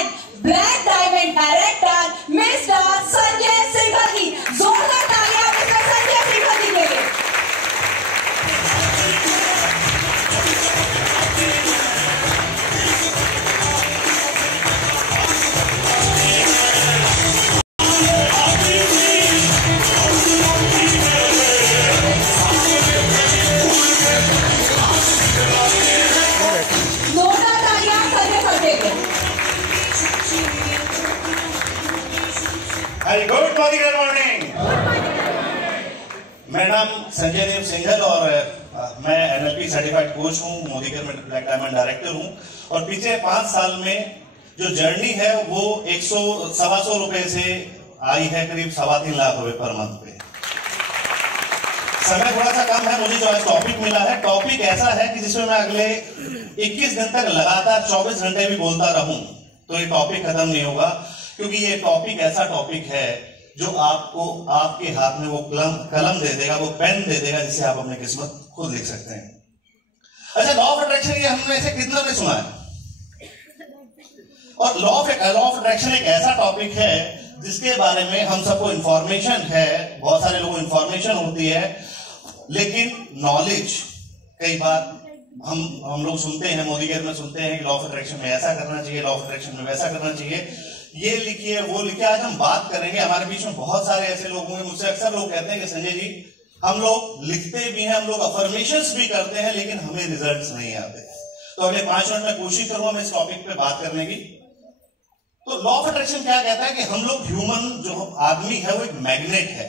and Black Diamond director Mr. Sanjay Singhati. जोरदार तालियां Mr. Sanjay Singhati के लिए। Good morning. मेरा नाम संजय देव सिंघल और मैं NLP सर्टिफाइड कोच हूँ, मोदी केयर में ब्लैक डायमंड डायरेक्टर हूँ। और पिछले 5 साल में जो जर्नी है वो 100-125 रुपए से आई है करीब 3.25 लाख रुपए पर मंथ पे। समय थोड़ा सा कम है, मुझे जो आज टॉपिक मिला है, टॉपिक ऐसा है कि जिसमें मैं अगले 21 दिन तक लगातार 24 घंटे भी बोलता रहूं तो ये टॉपिक खत्म नहीं होगा, क्योंकि ये टॉपिक ऐसा टॉपिक है जो आपको आपके हाथ में वो कलम दे देगा, वो पेन दे देगा, जिससे आप अपनी किस्मत खुद लिख सकते हैं। अच्छा, लॉ ऑफ अट्रैक्शन ये हमने से कितना ने सुना है? और लॉ ऑफ अट्रैक्शन एक ऐसा टॉपिक है जिसके बारे में हम सबको इंफॉर्मेशन है, बहुत सारे लोगों को इंफॉर्मेशन होती है, लेकिन नॉलेज कई बार हम लोग सुनते हैं, मोदी केयर में सुनते हैं कि लॉ ऑफ अट्रैक्शन में ऐसा करना चाहिए, लॉ ऑफ अट्रैक्शन में वैसा करना चाहिए, ये लिखिए वो लिखिए। आज हम बात करेंगे, हमारे बीच में बहुत सारे ऐसे लोग होंगे, मुझसे अक्सर लोग कहते हैं कि संजय जी हम लोग लिखते भी हैं, हम लोग अफर्मेशंस भी करते हैं, लेकिन हमें रिजल्ट्स नहीं आते। तो अगले 5 मिनट में कोशिश करूंगा मैं इस टॉपिक पे बात करने की। तो लॉ ऑफ अट्रैक्शन क्या कहता है कि हम लोग ह्यूमन जो आदमी है वो एक मैग्नेट है,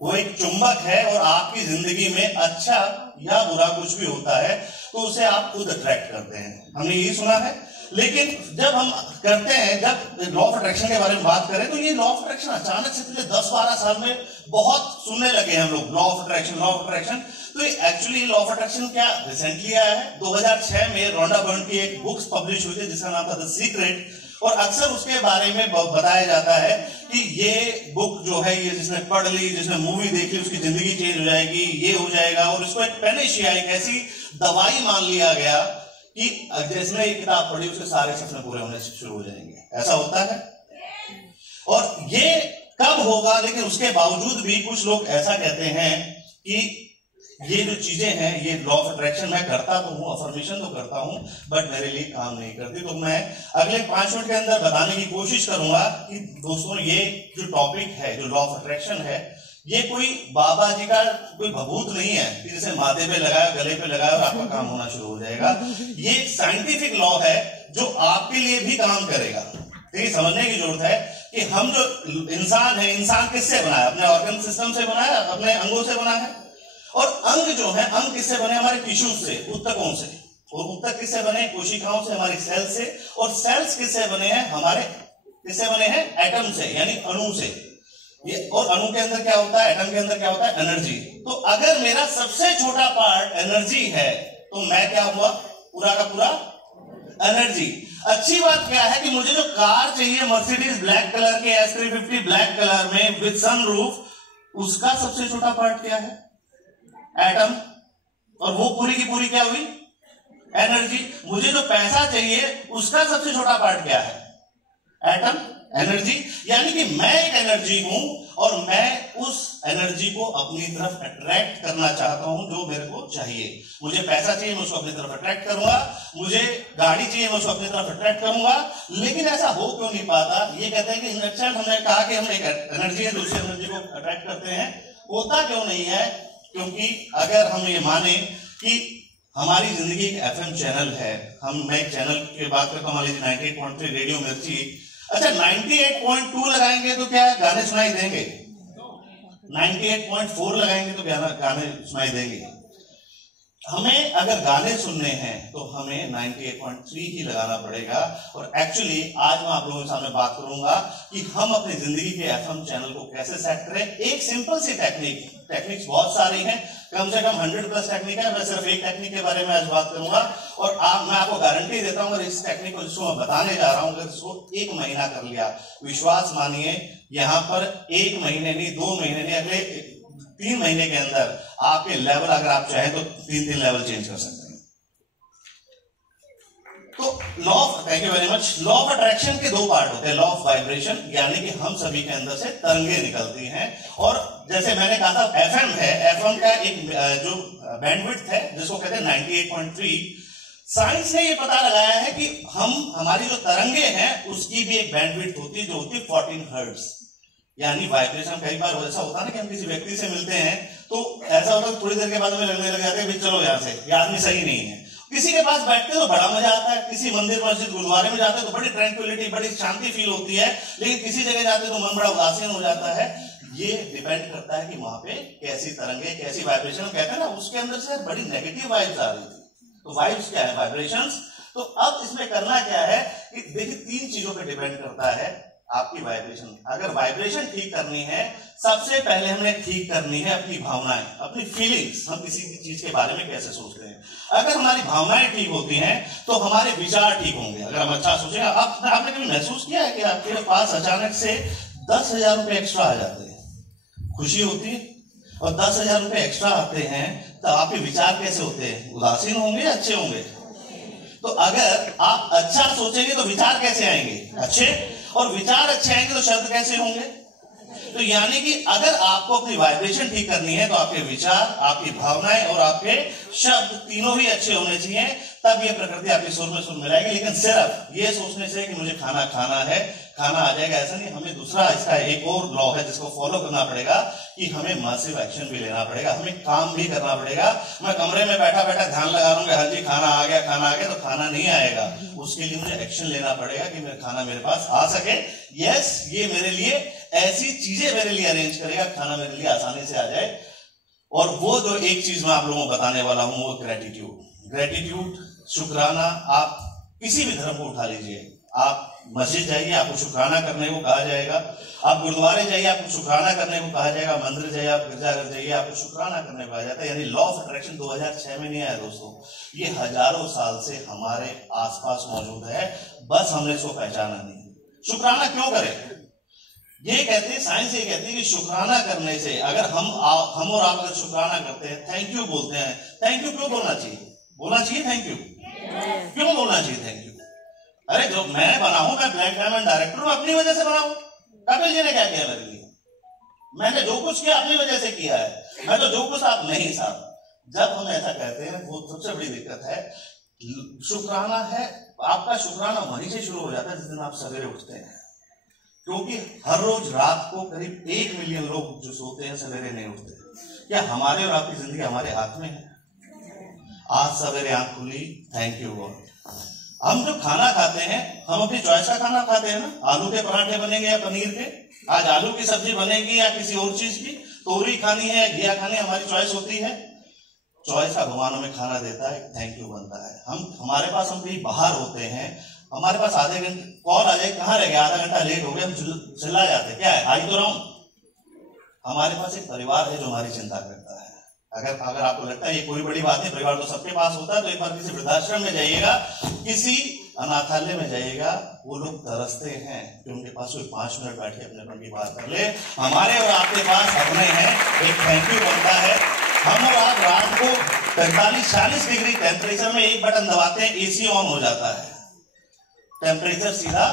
वो एक चुंबक है, और आपकी जिंदगी में अच्छा या बुरा कुछ भी होता है तो उसे आप खुद अट्रैक्ट करते हैं। हमने यही सुना है। लेकिन जब हम करते हैं, जब लॉ ऑफ अट्रैक्शन के बारे में बात करें तो ये लॉ ऑफ अट्रैक्शन अचानक से पिछले 10-12 साल में बहुत सुनने लगे हम लोग, law of attraction, law of attraction. तो एक्चुअली लॉ ऑफ अट्रैक्शन क्या रिसेंटली आया है। 2006 में रोंडा बर्न की एक बुक्स पब्लिश हुई थी जिसका नाम था द सीक्रेट, और अक्सर उसके बारे में बताया जाता है कि ये बुक जो है, ये जिसने पढ़ ली, जिसने मूवी देख ली, उसकी जिंदगी चेंज हो जाएगी, ये हो जाएगा। और इसको एक पेनिशिया, एक ऐसी दवाई मान लिया गया कि जिसने ये किताब पढ़ी उसके सारे सपने पूरे होने शुरू हो जाएंगे। ऐसा होता है। और ये कब होगा, लेकिन उसके बावजूद भी कुछ लोग ऐसा कहते हैं कि ये जो चीजें हैं, ये लॉ ऑफ अट्रैक्शन मैं करता तो हूं, अफर्मेशन तो करता हूं, बट मेरे लिए काम नहीं करती। तो मैं अगले 5 मिनट के अंदर बताने की कोशिश करूंगा कि दोस्तों ये जो टॉपिक है, जो लॉ ऑफ अट्रैक्शन है, ये कोई बाबा जी का कोई भभूत नहीं है कि जैसे माथे पे लगाया, गले पे लगाया और आपका काम होना शुरू हो जाएगा। ये एक साइंटिफिक लॉ है जो आपके लिए भी काम करेगा। ठीक है, समझने की जरूरत है कि हम जो इंसान है, इंसान किससे बना है? अपने ऑर्गन सिस्टम से बना है, अपने अंगों से बना है। और अंग जो है, अंग किससे बने? हमारे टिश्यूज से, ऊतकों से। और ऊतक किससे बने? कोशिकाओं से, हमारी सेल से। और सेल्स किससे बने हैं? हमारे किससे बने हैं? एटम से, यानी अणु से। ये और अणु के अंदर क्या होता है? एटम के अंदर क्या होता है? एनर्जी। तो अगर मेरा सबसे छोटा पार्ट एनर्जी है तो मैं क्या हुआ? पूरा का पूरा एनर्जी। अच्छी बात क्या है कि मुझे जो कार चाहिए मर्सिडीज ब्लैक कलर के S350 ब्लैक कलर में विद सनरूफ, उसका सबसे छोटा पार्ट क्या है? एटम। और वो पूरी की पूरी क्या हुई? एनर्जी। मुझे जो पैसा चाहिए उसका सबसे छोटा पार्ट क्या है? Atom, energy. यानी कि मैं एक एनर्जी हूं और मैं उस एनर्जी को अपनी तरफ अट्रैक्ट करना चाहता हूं जो मेरे को चाहिए। मुझे पैसा चाहिए, मैं उसको अपनी तरफ अट्रैक्ट करूंगा। मुझे गाड़ी चाहिए, मैं उसको अपनी तरफ अट्रैक्ट करूंगा। लेकिन ऐसा हो क्यों नहीं पाता? ये कहते हैं कि इंडक्शन, हमने कहा कि हम एक एनर्जी है, दूसरी एनर्जी को अट्रैक्ट करते हैं। होता क्यों नहीं है? क्योंकि अगर हम ये माने कि हमारी जिंदगी एक FM चैनल है, मैं एक चैनल की बात करता हूं, मान लीजिए 98.3 रेडियो मिर्ची। अच्छा, 98.2 लगाएंगे तो क्या गाने सुनाई देंगे? 98.4 लगाएंगे तो गाने सुनाई देंगे। हमें अगर गाने सुनने हैं तो हमें 98.3 ही लगाना पड़ेगा। और एक्चुअली आज मैं आप लोगों के सामने बात करूंगा कि हम अपनी जिंदगी के FM चैनल को कैसे सेट करें। एक सिंपल सी टेक्निक्स बहुत सारी हैं, कम से कम 100+ टेक्निक है। मैं सिर्फ एक टेक्निक के बारे में आज बात करूंगा और मैं आपको गारंटी देता हूं, अगर इस टेक्निक को जिसको मैं बताने जा रहा हूं, अगर इसको 1 महीना कर लिया, विश्वास मानिए, यहां पर 1 महीने नहीं, 2 महीने नहीं, अगले 3 महीने के अंदर आपके लेवल, अगर आप चाहें तो 3 लेवल चेंज कर सकते हैं। तो thank you very much. Law of attraction के दो पार्ट होते हैं, लॉ ऑफ वाइब्रेशन, यानी कि हम सभी के अंदर से तरंगे निकलती हैं, और जैसे मैंने कहा था एफएम है, एफएम का एक जो बैंडविड्थ है जिसको कहते हैं 98.3, साइंस ने ये पता लगाया है कि हमारी जो तरंगे हैं उसकी भी एक बैंडविड्थ होती है जो होती है 14 हर्ट्ज, यानी वाइब्रेशन। कई बार ऐसा होता है ना कि हम किसी व्यक्ति से मिलते हैं तो ऐसा होता है थोड़ी देर के बाद हमें लगने लग जाते हैं चलो यहाँ से, ये आदमी सही नहीं है। किसी के पास बैठते तो बड़ा मजा आता है, किसी मंदिर मस्जिद गुरुद्वारे में जाते तो बड़ी ट्रैंक्विलिटी, बड़ी शांति फील होती है, लेकिन किसी जगह जाते तो मन बड़ा उदासीन हो जाता है। ये डिपेंड करता है कि वहां पे कैसी तरंगे, कैसी वाइब्रेशन। कहते हैं ना उसके अंदर से बड़ी नेगेटिव वाइब्स आ रही थी, तो वाइब्स क्या है, वाइब्रेशंस। तो अब इसमें करना क्या है कि देखिए 3 चीजों पे डिपेंड करता है आपकी वाइब्रेशन। अगर वाइब्रेशन ठीक करनी है, सबसे पहले हमने ठीक करनी है अपनी भावनाएं, अपनी फीलिंग्स। हम किसी की चीज के बारे में कैसे सोचते हैं, अगर हमारी भावनाएं ठीक होती हैं तो हमारे विचार ठीक होंगे। अगर हम अच्छा सोचेंगे, आपने कभी महसूस किया है कि आपके पास अचानक से 10,000 रुपए एक्स्ट्रा आ जाते हैं, खुशी होती है, और 10,000 रुपए एक्स्ट्रा आते हैं तो आपके विचार कैसे होते हैं, उदासीन होंगे, अच्छे होंगे? तो अगर आप अच्छा सोचेंगे तो विचार कैसे आएंगे, अच्छे, और विचार अच्छे आएंगे तो शब्द कैसे होंगे? तो यानी कि अगर आपको अपनी वाइब्रेशन ठीक करनी है तो आपके विचार, आपकी भावनाएं और आपके शब्द तीनों ही अच्छे होने चाहिए, तब ये प्रकृति आपके सुर में सुर मिलाएगी। लेकिन सिर्फ ये सोचने से कि मुझे खाना खाना है, खाना आ जाएगा, ऐसा नहीं। हमें दूसरा इसका एक और लॉ है जिसको फॉलो करना पड़ेगा कि हमें मासिव एक्शन भी लेना पड़ेगा, हमें काम भी करना पड़ेगा। मैं कमरे में बैठा बैठा ध्यान लगा लूंगा, हाँ जी खाना आ गया, खाना आ गया, तो खाना नहीं आएगा। उसके लिए मुझे एक्शन लेना पड़ेगा कि मेरा खाना मेरे पास आ सके। यस, ये मेरे लिए ऐसी चीजें मेरे लिए अरेंज करेगा, खाना मेरे लिए आसानी से आ जाए। और वो जो एक चीज मैं आप लोगों को बताने वाला हूं वो ग्रेटिट्यूड। ग्रेटिट्यूड, शुक्राना। आप किसी भी धर्म को उठा लीजिए, आप मस्जिद जाइए, आपको शुक्राना करने को कहा जाएगा। आप गुरुद्वारे जाइए, आपको शुक्राना करने को कहा जाएगा। मंदिर जाइए, आप गिरजाघर जाइए, आपको शुक्राना करने को कहा जाता है। यानी लॉ ऑफ अट्रैक्शन 2006 में नहीं आया दोस्तों, ये हजारों साल से हमारे आसपास मौजूद है, बस हमने इसको पहचाना नहीं। शुक्राना क्यों करें? ये कहते हैं, साइंस ये कहती है कि शुक्राना करने से, अगर हम और आप अगर शुक्राना करते हैं, थैंक यू बोलते हैं। थैंक यू क्यों बोलना चाहिए? बोलना चाहिए थैंक यू। क्यों बोलना चाहिए थैंक यू? अरे जो मैं बना हूं, मैं ब्लैक डायमंड डायरेक्टर हूं, अपनी वजह से बना हूं। कपिल जी ने क्या किया मेरे लिए? मैंने जो कुछ किया अपनी वजह से किया है, मैं तो जो कुछ आप नहीं साहब। जब हम ऐसा कहते हैं वो सबसे बड़ी दिक्कत है। शुक्राना है, आपका शुक्राना वहीं से शुरू हो जाता है जिस दिन आप सवेरे उठते हैं, क्योंकि हर रोज रात को करीब 1 मिलियन लोग जो सोते हैं सवेरे नहीं उठते। क्या हमारे और आपकी जिंदगी हमारे हाथ में है? आज सवेरे आंख खुली, थैंक यू गॉड। हम जो खाना खाते हैं, हम अपनी चॉइस का खाना खाते हैं ना। आलू के पराठे बनेंगे या पनीर के, आज आलू की सब्जी बनेगी या किसी और चीज की, तोरी खानी है या घिया खानी है, हमारी चॉइस होती है। चॉइस का भगवान हमें खाना देता है, थैंक यू बनता है। हमारे पास हम कहीं बाहर होते हैं, हमारे पास आधे घंटे कॉल आ जाए, कहाँ रह गया, आधा घंटा लेट हो गया, हम चिल्ला जाते, क्या है, आ ही तो रहा हूं। हमारे पास एक परिवार है जो हमारी चिंता करता है। अगर आपको लगता है ये कोई बड़ी बात है, परिवार तो सबके पास होता है, तो एक बार किसी वृद्धाश्रम में जाइएगा, किसी अनाथालय में जाइएगा, वो लोग तरसते हैं कि उनके पास कोई 5 मिनट बैठे अपने की बात कर ले। हमारे और आपके पास अपने हैं, एक थैंक यू बनता है। हम और आप रात को 45-40 डिग्री टेम्परेचर में एक बटन दबाते हैं, एसी ऑन हो जाता है, टेम्परेचर सीधा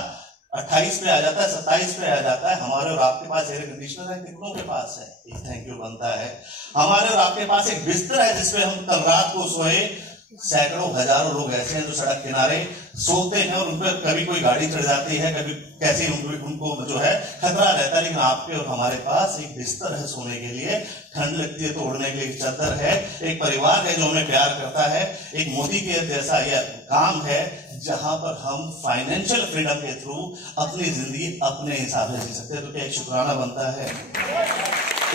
28 पे आ जाता है, 27 पे आ जाता है। हमारे और आपके पास एयर कंडीशनर है, कितनों के पास है? एक थैंक यू बनता है। हमारे और आपके पास एक बिस्तर है जिसपे हम कल रात को सोए। सैकड़ों हजारों लोग ऐसे हैं जो सड़क किनारे सोते हैं और उन पर कभी कोई गाड़ी चढ़ जाती है, कभी कैसे उनको जो है खतरा रहता है, लेकिन आपके और हमारे पास एक बिस्तर है सोने के लिए, ठंड लगती है तो ओढ़ने के लिए चादर है, एक परिवार है जो हमें प्यार करता है, एक मोदी केयर जैसा यह काम है जहां पर हम फाइनेंशियल फ्रीडम के थ्रू अपनी जिंदगी अपने हिसाब से जी सकते हैं। तो क्या एक शुक्राना बनता है?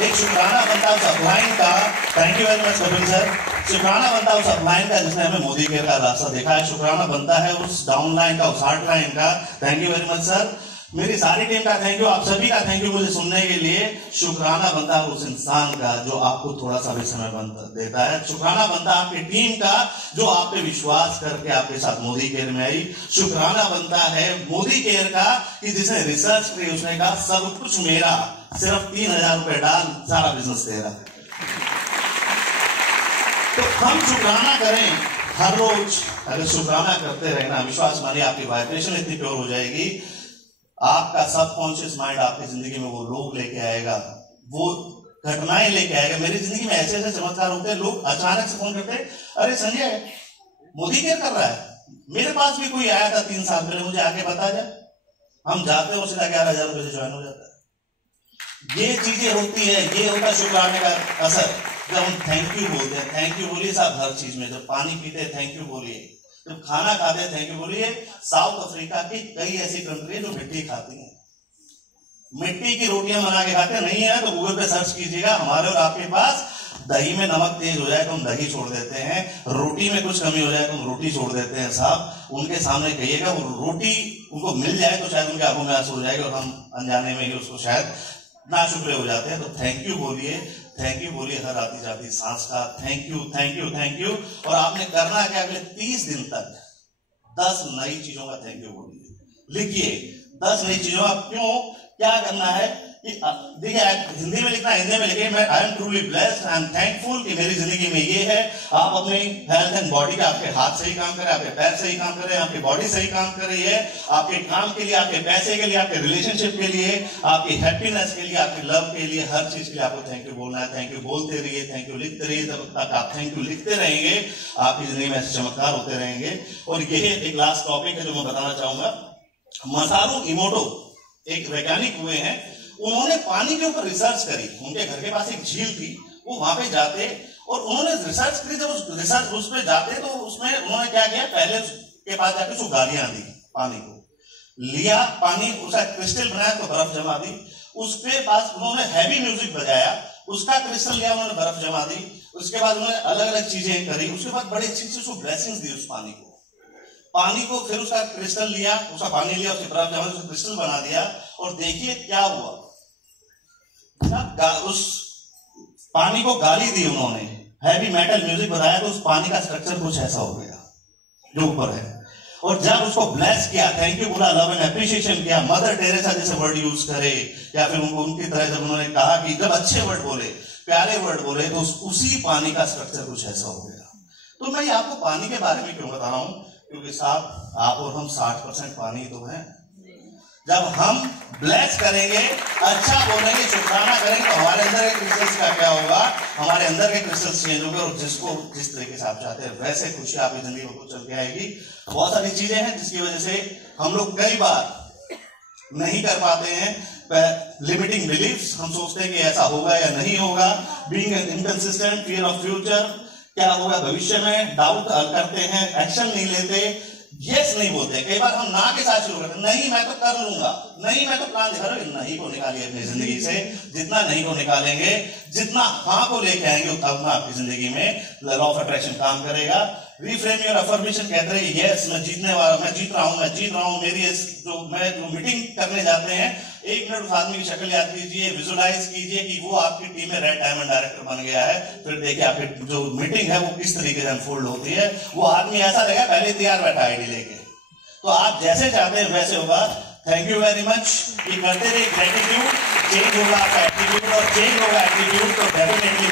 एक शुक्राना बनता है उस अपलाइन का, thank you very much Kapil sir. शुक्राना बनता है उस अपलाइन का जिसने हमें मोदी केयर का रास्ता देखा है। शुक्राना बनता है उस डाउनलाइन का, उस हार्टलाइन का, thank you very much sir. मेरी सारी टीम का थैंक यू, आप सभी का थैंक यू मुझे सुनने के लिए। शुक्राना बनता है उस इंसान का जो आपको थोड़ा सा भी समय देता है। शुक्राना बनता है आपकी टीम का जो आप पे विश्वास करके आपके साथ मोदी केयर में आई। शुक्राना बनता है मोदी केयर का कि जिसने रिसर्च की, उसने कहा सब कुछ मेरा, सिर्फ 3,000 रुपए डाल, सारा बिजनेस तेरा। तो हम शुक्राना करें हर रोज। अगर शुक्राना करते रहना, विश्वास मानिए आपकी वाइब्रेशन इतनी प्योर हो जाएगी, आपका सबकॉन्शियस माइंड आपकी जिंदगी में वो लोग लेके आएगा, वो घटनाएं लेके आएगा। मेरी जिंदगी में ऐसे ऐसे चमत्कार होते हैं, लोग अचानक से फोन करते हैं, अरे संजय मोदी क्या कर रहा है? मेरे पास भी कोई आया था 3 साल पहले, मुझे आगे बता जा। हम जाते हैं, उससे 11,000 रुपए से ज्वाइन हो जाता है। ये चीजें होती है, ये होता है शुक्राने का असर। जब हम थैंक यू बोलते हैं, थैंक यू बोलिए साहब हर चीज में। जब पानी पीते हैं थैंक यू बोलिए, जब खाना खाते हैं थैंक यू बोलिए। साउथ अफ्रीका की कई ऐसी कंट्री है जो मिट्टी खाती है, मिट्टी की रोटियां बना के खाते हैं। नहीं है तो गूगल पे सर्च कीजिएगा। हमारे और आपके पास दही में नमक तेज हो जाए तो हम दही छोड़ देते हैं, रोटी में कुछ कमी हो जाए तो हम रोटी छोड़ देते हैं। साहब उनके सामने कहिएगा वो रोटी उनको मिल जाए तो शायद उनके आंखों में आंसू हो जाएगा, और हम अनजाने में ही उसको शायद ना शुक्र हो जाते हैं। तो थैंक यू बोलिए, थैंक यू बोलिए हर आती जाती सांस का। Thank you thank you thank you. और आपने करना है कि अगले 30 दिन तक 10 नई चीजों का थैंक यू बोलिए। लिखिए 10 नई चीजों का। क्यों, क्या करना है? देखिए हिंदी में लिखना, हिंदी में लिखिए मैं I am truly blessed, I am thankful कि मेरी जिंदगी में ये है। आप अपनी हेल्थ एंड बॉडी का, आपके हाथ सही काम करे, आपके पैर सही काम करे, आपकी बॉडी सही काम कर रही है, आपके काम के लिए, आपके पैसे के लिए, आपके रिलेशनशिप के लिए, आपकी हैप्पीनेस के लिए, आपकी लव के लिए, हर चीज के लिए आपको थैंक यू बोलना है। थैंक यू बोलते रहिए, थैंक यू लिखते रहिए। जब तक आप थैंक यू लिखते रहेंगे आपकी जिंदगी में ऐसे चमत्कार होते रहेंगे। और यही एक लास्ट टॉपिक है जो मैं बताना चाहूंगा। मसारू इमोटो एक वैज्ञानिक हुए हैं, उन्होंने पानी के ऊपर रिसर्च करी। उनके घर के पास एक झील थी, वो वहां पे जाते और उन्होंने रिसर्च करी। जब उस पे जाते तो उसमें उन्होंने क्या किया, पहले उसके पास जाके उसको गालियां दी, पानी को लिया, पानी उसका क्रिस्टल बनाया तो बर्फ जमा दी। उसके पास उन्होंने हैवी म्यूजिक बजाया, उसका क्रिस्टल लिया, उन्होंने बर्फ जमा दी। उसके बाद उन्होंने अलग अलग चीजें करी, उसके बाद बड़ी अच्छी अच्छी उसको ब्लेसिंग्स दी उस पानी को। फिर उसका क्रिस्टल लिया, उसका पानी लिया, उसकी बर्फ जमा दी, क्रिस्टल बना दिया। और देखिए क्या हुआ, उस पानी को गाली दी उन्होंने, हैवी मेटल म्यूजिक बताया तो उस पानी का स्ट्रक्चर कुछ ऐसा हो गया जो ऊपर है। और जब उसको ब्लेस किया, थैंक यू बोला, लव एंड एप्रिशिएशन किया, मदर टेरेसा जैसे वर्ड यूज करे, या फिर उनकी तरह जब उन्होंने कहा कि जब अच्छे वर्ड बोले, प्यारे वर्ड बोले, तो उसी पानी का स्ट्रक्चर कुछ ऐसा हो गया। तो मैं आपको पानी के बारे में क्यों बता रहा हूं, क्योंकि साहब आप और हम 60% पानी तो हैं। जब हम ब्लेस करेंगे, अच्छा बोलेंगे, शुक्राना करेंगे, तो हमारे अंदर के क्रिस्टल्स का क्या होगा, हमारे अंदर के क्रिस्टल्स चेंज होंगे और जिसको जिस तरीके से आप चाहते हैं वैसे खुशी आपकी जिंदगी में चल के आएगी। बहुत सारी चीजें हैं जिसकी वजह से हम लोग कई बार नहीं कर पाते हैं। लिमिटिंग बिलीफ्स, हम सोचते हैं कि ऐसा होगा या नहीं होगा। Being inconsistent, fear of future, क्या होगा भविष्य में, डाउट करते हैं, एक्शन नहीं लेते, यस नहीं बोलते। कई बार हम ना के साथ शुरू करते हैं, नहीं मैं तो कर लूंगा, नहीं मैं तो प्लान दिखा रहा हूं। नहीं को निकालिए अपनी जिंदगी से। जितना नहीं को निकालेंगे, जितना हाँ को लेके आएंगे, उतना आपकी जिंदगी में लॉ ऑफ अट्रैक्शन काम करेगा। रिफ्रेम योर अफर्मेशन कहते रहिए, यस मैं जीतने वाला, मैं जीत रहा हूं, मैं जीत रहा हूं। मेरी जो मीटिंग करने जाते हैं, 1 मिनट उस आदमी की शक्ल याद कीजिए, विजुलाइज कीजिए कि वो आपकी टीम में रेड डायमंड डायरेक्टर बन गया है। फिर देखिए आपकी जो मीटिंग है वो किस तरीके से अनफोल्ड होती है। वो आदमी ऐसा रहेगा पहले तैयार बैठा आईडी लेके। तो आप जैसे चाहते हैं वैसे होगा। Thank you very much. ये करते रहिए, ग्रेटिट्यूड चेंज होगा आपका एटीट्यूड, और चेंज होगा एटीट्यूड तो डेफिनेटली